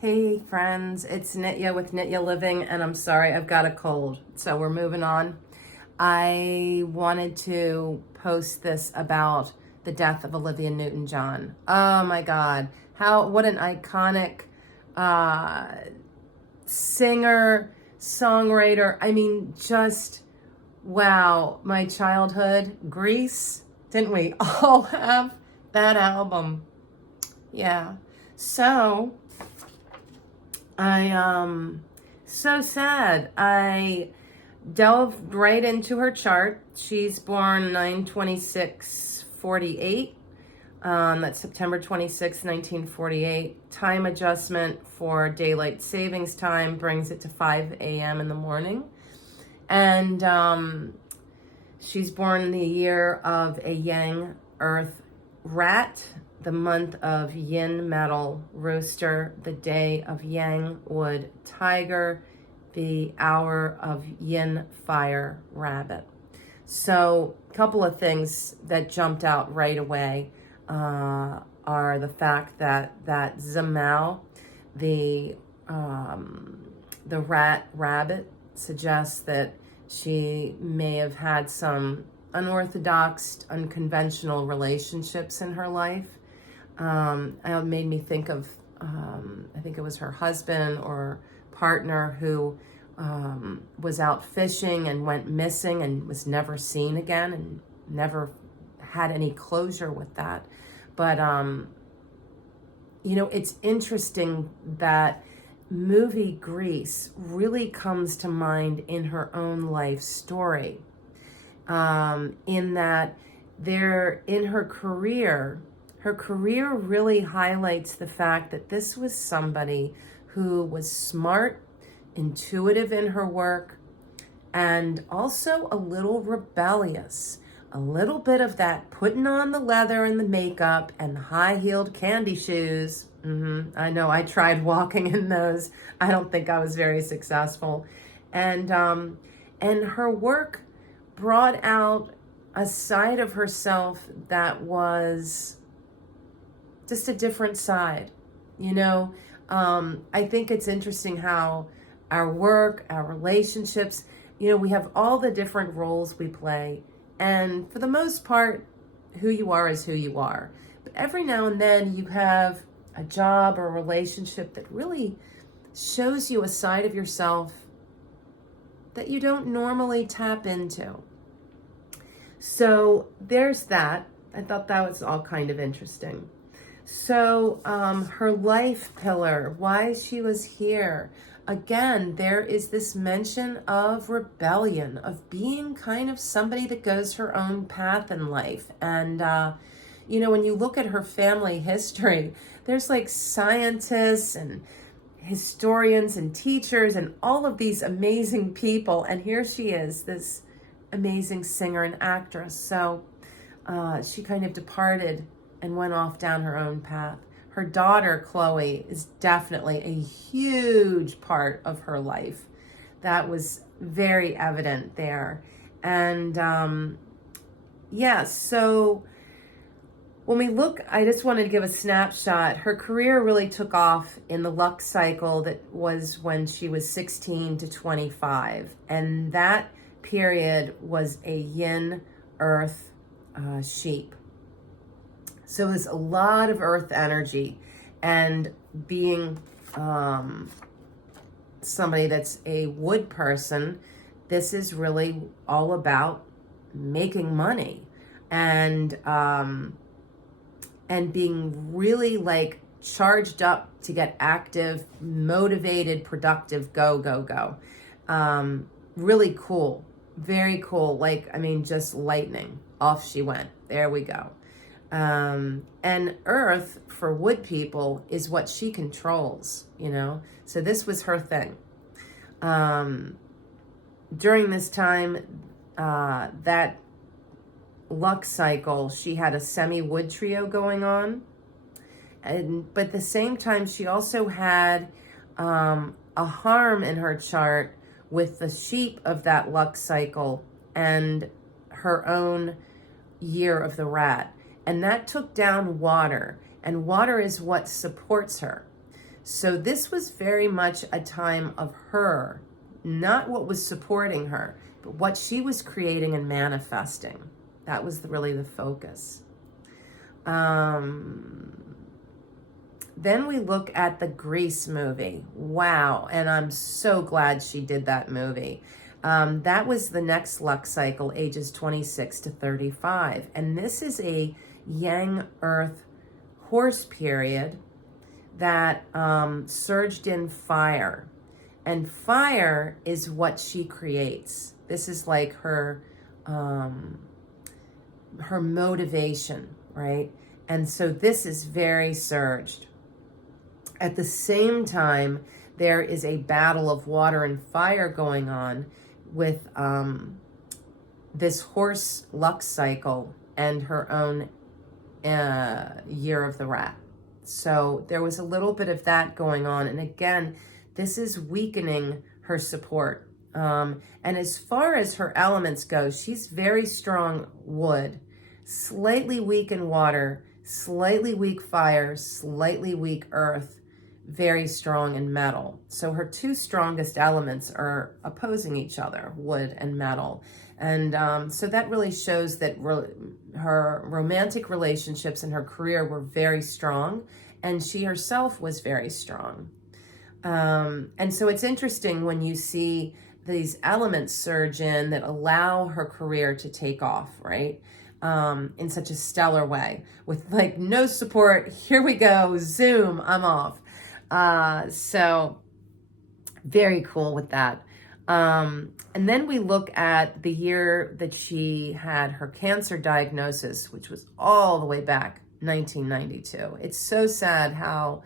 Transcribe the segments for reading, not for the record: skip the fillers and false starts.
Hey friends, it's Nitya with Nitya Living, and I'm sorry, I've got a cold, so we're moving on. I wanted to post this about the death of Olivia Newton-John. Oh my God, what an iconic singer, songwriter. I mean, just wow, my childhood, Grease, didn't we all have that album? Yeah, so so sad. I delved right into her chart. She's born 9/26/48. That's September 26, 1948. Time adjustment for daylight savings time brings it to 5 a.m. in the morning. And she's born in the year of a Yang Earth rat, the month of Yin metal rooster, the day of Yang wood tiger, the hour of Yin fire rabbit. So a couple of things that jumped out right away are the fact that Zamao, the rat rabbit, suggests that she may have had some unorthodox, unconventional relationships in her life. It made me think of, I think it was her husband or partner who was out fishing and went missing and was never seen again and never had any closure with that. But, it's interesting that movie Grease really comes to mind in her own life story, in that in her career really highlights the fact that this was somebody who was smart, intuitive in her work, and also a little rebellious. A little bit of that putting on the leather and the makeup and the high-heeled candy shoes. I know I tried walking in those. I don't think I was very successful. And her work brought out a side of herself that was just a different side. I think it's interesting how our work, our relationships, we have all the different roles we play. And for the most part, who you are is who you are. But every now and then you have a job or a relationship that really shows you a side of yourself that you don't normally tap into. So there's that. I thought that was all kind of interesting. So her life pillar, why she was here. Again, there is this mention of rebellion, of being kind of somebody that goes her own path in life. And, when you look at her family history, there's like scientists and historians and teachers and all of these amazing people. And here she is, this amazing singer and actress. So she kind of departed and went off down her own path. Her daughter, Chloe, is definitely a huge part of her life. That was very evident there. And so when we look, I just wanted to give a snapshot. Her career really took off in the luck cycle that was when she was 16 to 25. And that period was a yin earth sheep. So it was a lot of earth energy, and being somebody that's a wood person, this is really all about making money and being really like charged up to get active, motivated, productive, go. Really cool, very cool. Just lightning, off she went. There we go. And earth for wood people is what she controls, so this was her thing. During this time, that luck cycle, she had a semi-wood trio going on, but at the same time she also had a harm in her chart with the sheep of that luck cycle and her own year of the rat. And that took down water, and water is what supports her. So this was very much a time of her, not what was supporting her, but what she was creating and manifesting. That was really the focus. Then we look at the Grease movie. Wow, and I'm so glad she did that movie. That was the next Lux cycle, ages 26 to 35. And this is a Yang Earth horse period that surged in fire. And fire is what she creates. This is like her motivation, right? And so this is very surged. At the same time, there is a battle of water and fire going on with this horse Lux cycle and her own year of the rat. So there was a little bit of that going on. And again, this is weakening her support. And as far as her elements go, she's very strong wood, slightly weak in water, slightly weak fire, slightly weak earth, very strong in metal. So her two strongest elements are opposing each other, wood and metal. And so that really shows that her romantic relationships and her career were very strong, and she herself was very strong. And so it's interesting when you see these elements surge in that allow her career to take off, right? In such a stellar way with like no support. Here we go. Zoom, I'm off. So very cool with that. And then we look at the year that she had her cancer diagnosis, which was all the way back 1992. It's so sad how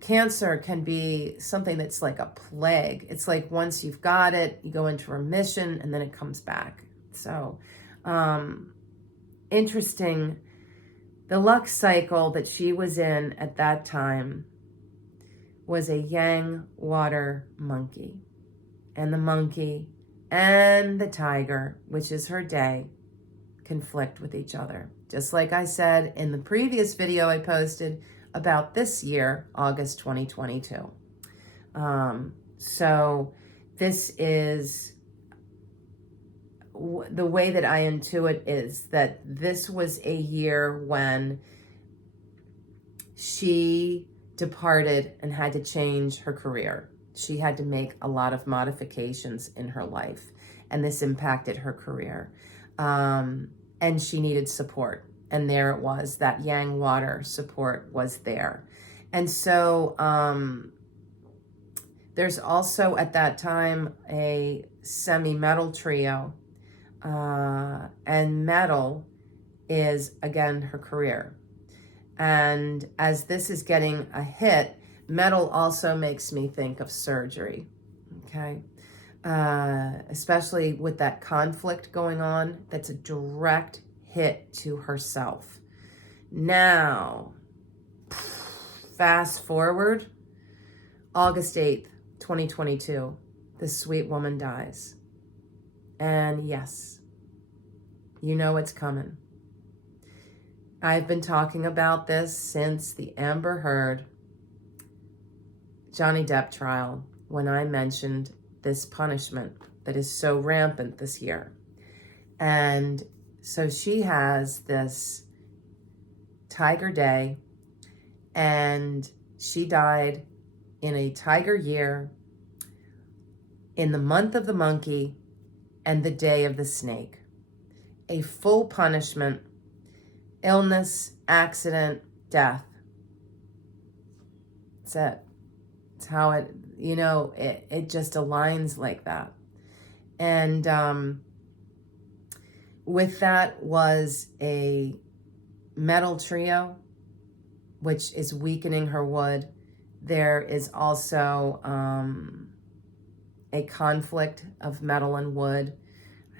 cancer can be something that's like a plague. It's like once you've got it, you go into remission and then it comes back. So interesting. The Lux cycle that she was in at that time was a Yang water monkey. And the monkey and the tiger, which is her day, conflict with each other. Just like I said in the previous video I posted about this year, August 2022. So this is the way that I intuit is that this was a year when she departed and had to change her career. She had to make a lot of modifications in her life, and this impacted her career. And she needed support. And there it was, that Yang water support was there. And so there's also at that time a semi-metal trio. And metal is, again, her career. And as this is getting a hit, metal also makes me think of surgery, okay? Especially with that conflict going on, that's a direct hit to herself. Now, fast forward, August 8th, 2022, this sweet woman dies. And yes, you know it's coming. I've been talking about this since the Amber Heard Johnny Depp trial when I mentioned this punishment that is so rampant this year. And so she has this Tiger Day, and she died in a Tiger year, in the month of the monkey, and the day of the snake. A full punishment, illness, accident, death. That's it. It's how it, you know, it just aligns like that. And with that was a metal trio, which is weakening her wood. There is also a conflict of metal and wood.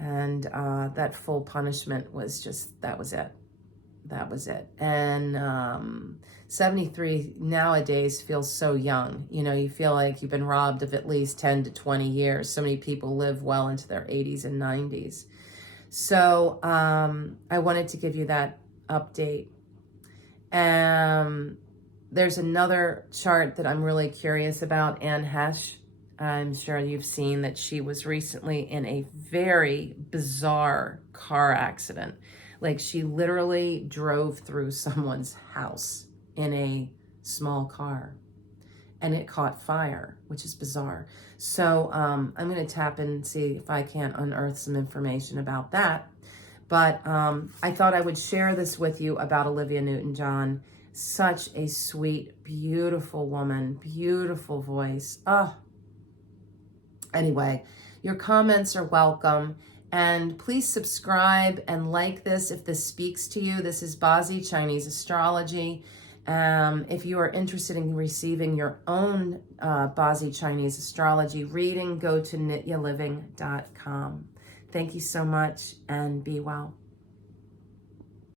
And that full punishment was just, that was it. That was it. And 73 nowadays feels so young. You know, you feel like you've been robbed of at least 10 to 20 years. So many people live well into their 80s and 90s. So I wanted to give you that update. There's another chart that I'm really curious about, Anne Hesh. I'm sure you've seen that she was recently in a very bizarre car accident. Like, she literally drove through someone's house in a small car and it caught fire, which is bizarre. So I'm going to tap in and see if I can't unearth some information about that. But I thought I would share this with you about Olivia Newton-John. Such a sweet, beautiful woman, beautiful voice. Oh, anyway, your comments are welcome. And please subscribe and like this if this speaks to you. This is Bazi Chinese Astrology. If you are interested in receiving your own Bazi Chinese Astrology reading, go to nityaliving.com. Thank you so much and be well.